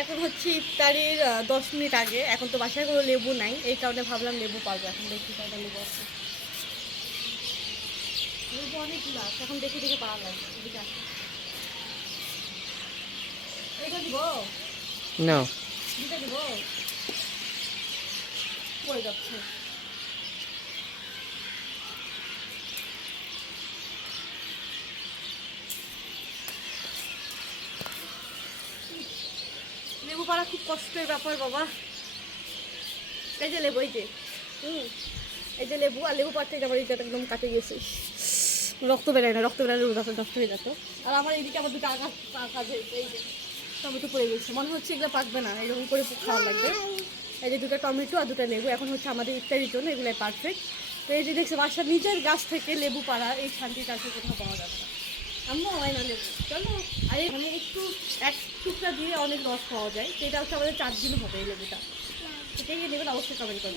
এখন হচ্ছে ইফতারির 10 মিনিট আগে। এখন তো বাসায় কোনো লেবু নাই, এই কারণে ভাবলাম লেবু পাবো। এখন দেখি কয়টা লেবু আছে। লেবু অনেকগুলো আছে, এখন দেখে দেখে পাওয়া লাগবে। এদিকে আসো। এটা দিব, নাও। দুটা দিব, পড়ে যাচ্ছে। লেবু পাড়া খুব কষ্টের ব্যাপার বাবা। এই যে লেবু, এই যে এই যে লেবু, আর লেবু পাড়তে আমার এটা একদম কাটে গেছে। রক্ত বেরোয় না, রক্ত বেরোলে নষ্ট হয়ে যেত। আর আমার এইদিকে আমার দুটো কাজ হয়েছে। এই যে টমেটো পড়ে গেছে, মনে হচ্ছে এগুলো পাকবে না, এরকম করে খাওয়া লাগবে। এই যে দুটো টমেটো আর দুটো লেবু এখন হচ্ছে আমাদের ইফতারির জন্য, এগুলোই পারফেক্ট। তো এই যে দেখছি বাসার নিজের গাছ থেকে লেবু পাড়া, এই শান্তিটা আসলে কোথাও পাওয়া যাবে না। আম্মু হয় না লেবু, চলো। আর এখানে একটু এক টুকরা দিয়ে অনেক রস পাওয়া যায়, সেটা হচ্ছে আমাদের 4 দিন হবে এই লেবুটা। তো কে নেবেন অবশ্যই কমেন্ট করবেন।